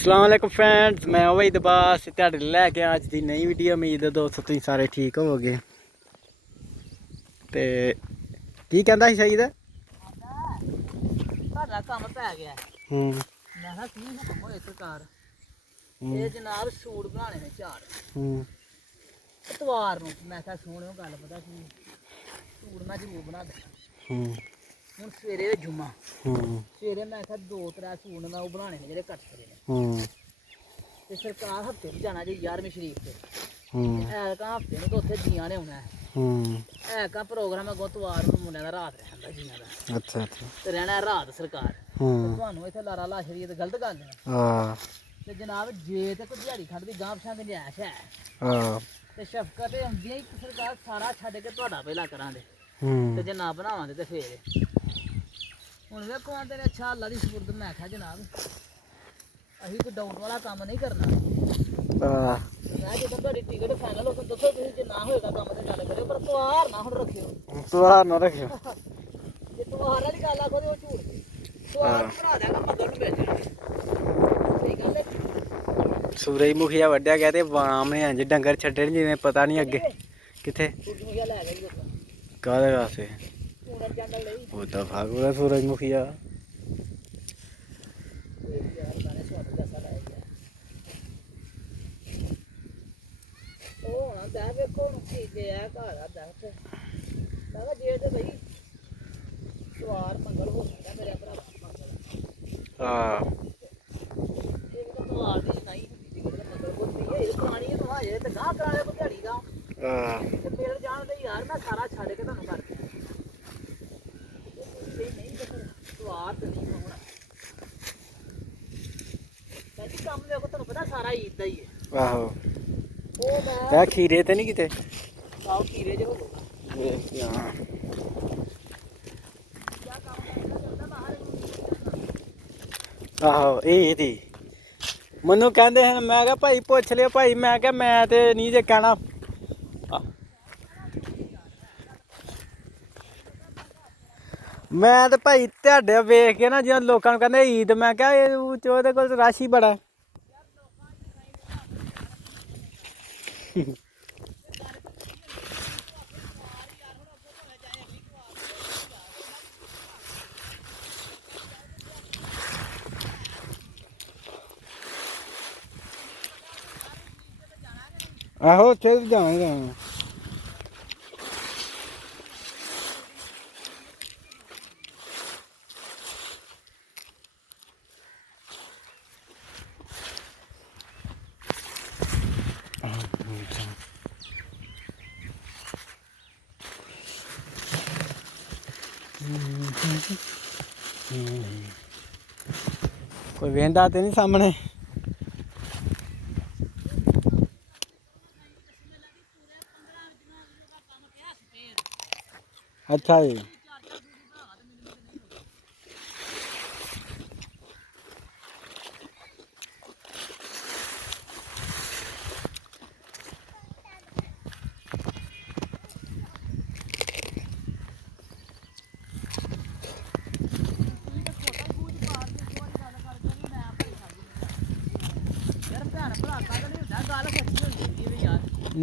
अस्सलाम वालेकुम फ्रेंड्स, मैं वही दबास ਤੁਹਾਡੇ ਲੈ ਕੇ ਅੱਜ ਦੀ ਨਈ ਵੀਡੀਓ। ਉਮੀਦ ਹੈ ਦੋਸਤੋ ਤੁਸੀਂ ਸਾਰੇ ਠੀਕ ਹੋਵੋਗੇ। ਤੇ ਕੀ ਕਹਿੰਦਾ ਸੀ ਸਹੀਦ? ਤੁਹਾਡਾ ਕੰਮ ਪੈ ਗਿਆ। ਮੈਂ ਕਿਹਾ ਕੀ ਹੁਕਮ ਹੋਏ ਸਰਕਾਰ? ਇਹ ਜਨਾਬ ਸੂਟ ਬਣਾਣੇ ਨੇ 4 ਇਤਵਾਰ ਨੂੰ। ਮੈਂ ਕਿਹਾ ਸੋਹਣਿਓ ਗੱਲ ਪਤਾ ਕੀ, ਸੂਟ ਮੈਂ ਜ਼ਰੂਰ ਬਣਾ ਦੇਣਾ। ਹੁਣ ਸਵੇਰੇ ਜੁਮਾ, ਸਵੇਰੇ ਮੈਂ ਕਿਹਾ 2-3 ਸੂਟ ਮੈਂ ਉਹ ਬਣਾਣੇ ਨੇ ਜਿਹੜੇ ਕੱਟ ਕਰੇ ਨੇ। ਤੇ ਸਰਕਾਰ ਹਫਤੇ ਨੂੰ ਜਾਣਾ ਜੀ 11ਵੀਂ ਸ਼ਰੀਫ ਤੇ। ਐਲਕਾ ਹਫਤੇ ਨੂੰ ਤਾਂ ਉੱਥੇ ਜੀਆਂ ਨੇ ਆਉਣਾ ਹੈ। ਐਲਕਾ ਪ੍ਰੋਗਰਾਮ ਅੱਗੋਂ ਇਤਵਾਰ ਨੂੰ ਮੁੰਡਿਆਂ ਦਾ ਰਾਤ ਰਹਿੰਦਾ ਜੀਆਂ ਦਾ। ਅੱਛਾ ਅੱਛਾ। ਤੇ ਰਹਿਣਾ ਰਾਤ ਸਰਕਾਰ। ਤੁਹਾਨੂੰ ਇੱਥੇ ਲਾਰਾ ਲਾ ਛੜੀਏ ਤੇ ਗਲਤ ਗੱਲ ਹੈ। ਤੇ ਜਨਾਬ ਜੇ ਤੇ ਕੋਈ ਦਿਹਾੜੀ ਖੜਦੀ ਗਾਂ ਪਛਾਂ ਦੀ ਐਸ਼ ਹੈ ਤੇ ਸ਼ਫਕਤ ਆਉਂਦੀਆਂ ਹੀ ਸਰਕਾਰ ਸਾਰਾ ਛੱਡ ਕੇ ਤੁਹਾਡਾ ਪਹਿਲਾਂ ਕਰਾਂਗੇ। ਤੇ ਜੇ ਨਾ ਬਣਾਵਾਂਗੇ ਤੇ ਫੇਰ ਹੁਣ ਵੇਖੋ ਆਂਦੇ ਨੇ ਅੱਛਾ ਅੱਲਾ ਦੀ ਸਪੁਰਦ। ਮੈਂ ਕਿਹਾ ਜਨਾਬ ਅਸੀਂ ਕੋਈ ਡਾਊਟ ਵਾਲਾ ਕੰਮ ਨਹੀਂ ਕਰਨਾ। ਮੈਂ ਜਦੋਂ ਤੁਹਾਡੀ ਟਿਕਟ ਫਾਈਨਲ ਹੋ ਕੇ ਦੱਸੋ, ਤੁਸੀਂ ਜੇ ਨਾ ਹੋਏਗਾ ਕੰਮ ਤੇ ਗੱਲ ਕਰਿਓ, ਪਰ ਤਿਉਹਾਰ ਨਾ ਹੁਣ ਰੱਖਿਓ। ਤਿਉਹਾਰ ਨਾ ਰੱਖਿਓ। ਜੇ ਤਿਉਹਾਰ ਵਾਲੀ ਗੱਲ ਆਖੋ ਤੇ ਉਹ ਝੂਠ। ਤਿਉਹਾਰ ਬਣਾ ਦਿਆਂਗਾ ਮਗਰ ਨੂੰ ਮਿਲ ਜਾਣਾ। ਸਹੀ ਗੱਲ ਹੈ। ਸੂਰਜਮੁਖੀਆ ਵੱਢਿਆ ਗਿਆ ਤੇ ਵਾਮ ਨੇ ਇੰਜ ਡੰਗਰ ਛੱਡੇ ਨੀ ਜਿਵੇਂ ਪਤਾ ਨਹੀਂ ਅੱਗੇ ਕਿੱਥੇ। ਸੂਰਜਮੁਖੀਆ ਲੈ ਗਏ ਜੀ ਆਪਾਂ ਕਾਹਦੇ ਵਾਸਤੇ? ਪੂਰਨ ਜੰਗਲ ਲਈ। ਉਹ ਤਾਂ ਫਾਗੂਗਾ ਸੂਰਜਮੁਖੀਆ। ਉਹ ਹੁਣ ਦਾ ਵੇਖੋ ਹੁਣ ਕੀ ਜੇ ਆ ਘਰ ਆ ਦੱਸ। ਮੈਂ ਕਿਹਾ ਜੇ ਤੇ ਬਈ ਸਵਾਰ ਮੰਗਲ ਹੋ ਸਕਦਾ ਮੇਰੇ ਭਰਾ ਮੰਗਲ। ਇਹ ਤਾਂ ਸਵਾਰ ਦੀ ਨਹੀਂ ਹੁੰਦੀ ਜਿਹੜੀ ਮੰਗਲ ਹੁੰਦੀ ਹੈ। ਇਹ ਪੁਰਾਣੀ ਨੂੰ ਹਜੇ ਤੇ ਗਾਹ ਕਰਾ ਲਿਆ ਕੋਈ ਦਿਹਾੜੀ ਦਾ। ਤੇ ਮਿਲ ਜਾਣ ਦੇ ਯਾਰ, ਮੈਂ ਸਾਰਾ ਛੱਡ ਕੇ ਤੁਹਾਨੂੰ ਕਰ ਦਿਆਂ। ਨਹੀਂ ਸਵਾਰ ਤੇ ਨਹੀਂ ਹੋਣਾ ਜੀ ਕੰਮ। ਦੇਖੋ ਤੁਹਾਨੂੰ ਪਤਾ ਸਾਰਾ ਈਦ ਦਾ ਹੀ ਹੈ। ਆਹੋ। ਉਹ ਮੈਂ ਖੀਰੇ ਤੇ ਨਹੀਂ ਕਿਤੇ ਆਓ ਖੀਰੇ ਜੇ ਹੋਊਗਾ। ਆਹੋ ਇਹ ਦੀ ਮੈਨੂੰ ਕਹਿੰਦੇ ਹਨ। ਮੈਂ ਕਿਹਾ ਭਾਈ ਪੁੱਛ ਲਿਓ ਭਾਈ। ਮੈਂ ਕਿਹਾ ਮੈਂ ਤੇ ਨਹੀਂ ਜੇ ਕਹਿਣਾ। ਮੈਂ ਤੇ ਭਾਈ ਤੁਹਾਡੇ ਵੇਖ ਕੇ ਨਾ ਜਿਵੇਂ ਲੋਕਾਂ ਨੂੰ ਕਹਿੰਦੇ ਈਦ, ਮੈਂ ਕਿਹਾ ਇਹ ਉਹਦੇ ਕੋਲ ਰਸ਼ ਹੀ ਬੜਾ। ਆਹੋ ਉੱਥੇ ਜਾਵਾਂਗੇ ਜਾਵਾਂਗੇ। ਕੋਈ ਵੇਂਦਾ ਤੇ ਨਹੀਂ ਸਾਹਮਣੇ? ਅੱਛਾ ਜੀ।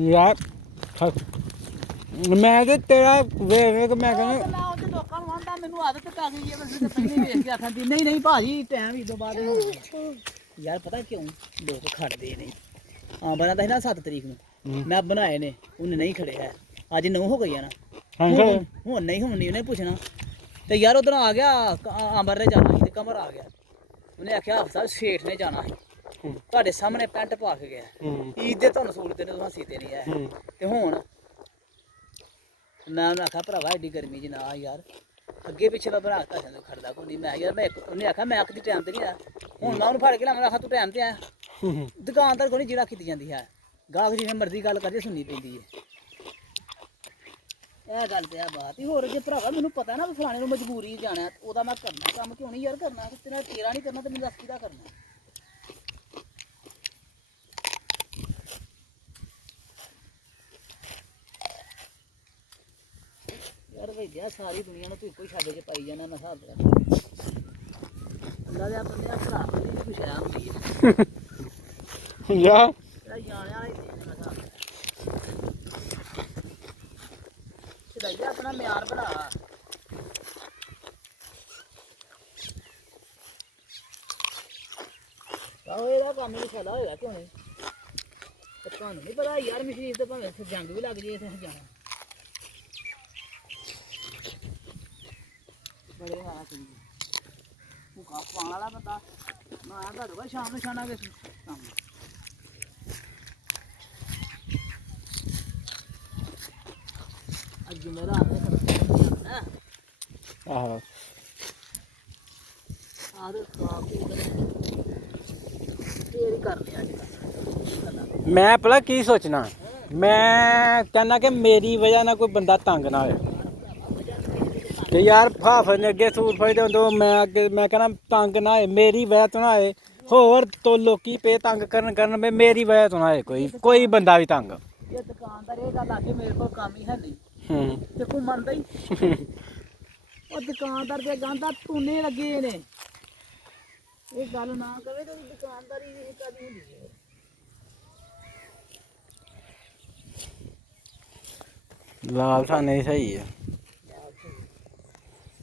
ਯਾਰ ਮੈਂ ਤੇ ਤੇਰਾ ਵੇਖ ਮੈਂ ਕਹਿੰਦਾ ਲੋਕਾਂ ਨੂੰ ਆਂਦਾ ਮੈਨੂੰ ਆਦਤ ਪੈ ਗਈ ਹੈ। ਮੈਂ ਪਹਿਲੇ ਵੇਖ ਕੇ ਆਖਾਂ ਨਹੀਂ ਨਹੀਂ ਭਾਜੀ ਟਾਈਮ ਹੀ ਤੋਂ ਬਾਅਦ ਯਾਰ ਪਤਾ ਕਿਉਂ ਲੋਕ ਖੜਦੇ ਨੇ। ਬਣਦਾ ਸੀ ਨਾ 7 ਤਰੀਕ ਨੂੰ ਮੈਂ ਬਣਾਏ ਨੇ, ਉਹਨੇ ਨਹੀਂ ਖੜੇ ਹੈ। ਅੱਜ 9 ਹੋ ਗਈ ਆ ਨਾ, ਹੁਣ ਨਹੀਂ ਉਹਨੇ ਪੁੱਛਣਾ। ਤੇ ਯਾਰ ਉਧਰ ਆ ਗਿਆ ਅੰਬਰ ਨੇ ਜਾਣਾ ਸੀ ਤੇ ਕਮਰ ਆ ਗਿਆ। ਉਹਨੇ ਆਖਿਆ ਸਾਹਿਬ ਸ਼ੇਖ ਨੇ ਜਾਣਾ ਸੀ। ਤੁਹਾਡੇ ਸਾਹਮਣੇ ਪੈਂਟ ਪਾ ਕੇ ਗਿਆ। ਈਦ ਦੇ ਤੁਹਾਨੂੰ ਸੂਟ ਦੇਣੇ ਤੁਸੀਂ ਸੀਤੇ ਨਹੀਂ ਆਏ। ਤੇ ਹੁਣ ਮੈਂ ਆਖਿਆ ਭਰਾਵਾ ਐਡੀ ਗਰਮੀ 'ਚ ਨਾ ਯਾਰ, ਅੱਗੇ ਪਿੱਛੇ ਮੈਂ ਬਣਾ ਤਾ ਜਾਂਦਾ ਖੜਦਾ ਕੋਈ ਨਹੀਂ। ਮੈਂ ਯਾਰ ਮੈਂ ਉਹਨੇ ਆਖਿਆ ਮੈਂ ਅੱਖ ਦੀ ਟਾਈਮ ਤੇ ਨਹੀਂ ਆਇਆ। ਹੁਣ ਮੈਂ ਉਹਨੂੰ ਫੜ ਕੇ ਲਾਵਾਂ, ਆਖਾ ਤੂੰ ਟਾਈਮ ਤੇ ਆਇਆ। ਦੁਕਾਨਦਾਰ ਕੋਈ ਜਿਹੜਾ ਕੀਤੀ ਜਾਂਦੀ ਹੈ, ਗਾਹਕ ਜਿਵੇਂ ਮਰਜ਼ੀ ਗੱਲ ਕਰਦੇ ਸੁਣਨੀ ਪੈਂਦੀ ਹੈ। ਇਹ ਗੱਲ ਤੇ ਆ ਬਾਤ ਹੀ ਹੋਰ। ਜੇ ਭਰਾਵਾ ਮੈਨੂੰ ਪਤਾ ਨਾ ਫਲਾਣੇ ਨੂੰ ਮਜਬੂਰੀ ਜਾਣਾ, ਉਹਦਾ ਮੈਂ ਕਰਨਾ ਕੰਮ। ਕਿਉਂ ਨਹੀਂ ਯਾਰ ਕਰਨਾ? ਤੇਰਾ ਨਹੀਂ ਕਰਨਾ ਤੇ ਮੈਨੂੰ ਦੱਸ ਕਿਹਦਾ ਕਰਨਾ। ਯਾਰ ਭਈਆ ਸਾਰੀ ਦੁਨੀਆ ਨੂੰ ਤੂੰ ਇੱਕੋ ਹੀ ਛੱਡ ਕੇ ਪਾਈ ਜਾਣਾ। ਮੈਂ ਹਿਸਾਬ ਬੰਦਾ ਦੇ ਬੰਦੇ ਆ ਭਰਾ ਦੀ ਕੁਛ ਆ ਹੁੰਦੀ ਹੈ ਜਾ ਇਹ ਜਾਣਿਆ ਵਾਲੀ ਚੀਜ਼ ਮੈਂ ਤਾਂ ਚੜਾਈ ਆਪਣਾ ਮਿਆਰ ਬਣਾ ਆਹੋ ਇਹਦਾ ਕੰਮ ਨਹੀਂ ਛੱਡਾ ਹੋਇਆ ਕੋਨੇ ਤੇ ਤੁਹਾਨੂੰ ਨਹੀਂ ਪਤਾ ਯਾਰ ਮਸ਼ੀਨ ਤੇ ਭਾਵੇਂ ਇੱਥੇ ਜੰਗ ਵੀ ਲੱਗ ਜੇ ਇੱਥੇ ਜਾਣਾ ਬੜੇ ਹਾਲਾ ਕਰੀ ਭੁੱਖਾ ਪਾਣ ਵਾਲਾ ਬੰਦਾ ਮੈਂ ਆ ਘਰ ਸ਼ਾਮ ਨੂੰ ਛਾਣਾ ਕਿਸ ਕੰਮ ਅੱਜ ਮੇਰਾ ਆਨੇ ਕਰਨਾ ਆਹੋ ਆਦੇ ਸਾਫ ਫੇਰ ਕਰਨੇ ਅੱਜ ਮੈਂ ਭਲਾ ਕੀ ਸੋਚਣਾ ਮੈਂ ਕਹਿੰਦਾ ਕਿ ਮੇਰੀ ਵਜ੍ਹਾ ਨਾਲ ਕੋਈ ਬੰਦਾ ਤੰਗ ਨਾ ਹੋਏ ਤੇ ਯਾਰ ਭਾਫ ਨੇ ਅੱਗੇ ਸੂਰ ਫੜਦੇ ਹੁੰਦੇ ਮੈਂ ਅੱਗੇ ਮੈਂ ਕਹਿੰਦਾ ਤੰਗ ਨਾ ਹੋਏ ਮੇਰੀ ਵਜ੍ਹਾ ਤੋਂ ਨਾ ਹੋਏ ਹੋਰ ਤੋਂ ਲੋਕੀ ਪੇ ਤੰਗ ਕਰਨ ਵੀ ਮੇਰੀ ਵਜ੍ਹਾ ਤੋਂ ਨਾ ਹੋਏ ਕੋਈ ਬੰਦਾ ਵੀ ਤੰਗ ਇਹ ਦੁਕਾਨਦਾਰ ਇਹ ਗੱਲ ਆ ਕੇ ਮੇਰੇ ਕੋਲ ਕੰਮ ਹੀ ਹੈ ਨਹੀਂ ਹੂੰ ਤੇ ਕੋ ਮੰਨਦਾ ਹੀ ਉਹ ਦੁਕਾਨਦਾਰ ਦੇ ਗਾਂਦਾ ਟੂਨੇ ਲੱਗੇ ਨੇ ਇਹ ਗੱਲ ਨਾ ਕਵੇ ਤੇ ਦੁਕਾਨਦਾਰੀ ਇਹ ਕਦੀ ਹੁੰਦੀ ਹੈ ਲਾਲ ਤਾਂ ਨਹੀਂ ਸਹੀ ਹੈ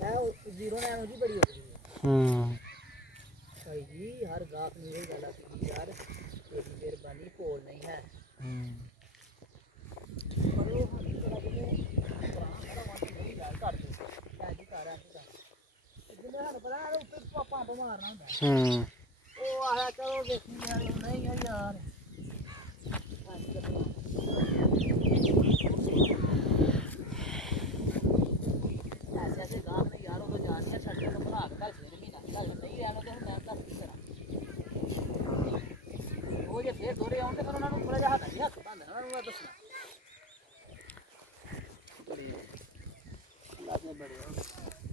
ਇਹ ਜ਼ੀਰੋ ਨੇ ਉਹਦੀ ਬੜੀ ਹੋ ਗਈ ਹੂੰ ਭਾਈ ਜੀ ਹਰ ਗਾਹਕ ਨੂੰ ਇਹ ਗੱਲ ਆਖੀ ਯਾਰ ਤੇਰੀ ਮਿਹਰਬਾਨੀ ਕੋਲ ਨਹੀਂ ਹੈ ਪਰ ਉਹ ਹਣੀ ਬੜਾ ਜਿਵੇਂ ਕਰ ਦੋ ਜੀ ਕਰ ਆ ਜਿੰਨੇ ਹਰ ਬੜਾ ਉੱਤੇ ਪੰਪ ਮਾਰਨਾ ਹੁੰਦਾ ਉਹ ਆਇਆ ਚਲੋ ਦੇਖੀ ਯਾਰ ਨਹੀਂ ਆ ਯਾਰ ऐसे गाँव में यारों को जाने छठे को भरा के फिर भी ना नहीं रहना तो मैं दस की तरह वो ये फिर दोरे आउंदे पर उन्होंने थोड़ा जहा नहीं हक बंद ना वो दसना बढ़िया अल्लाह ने बढ़िया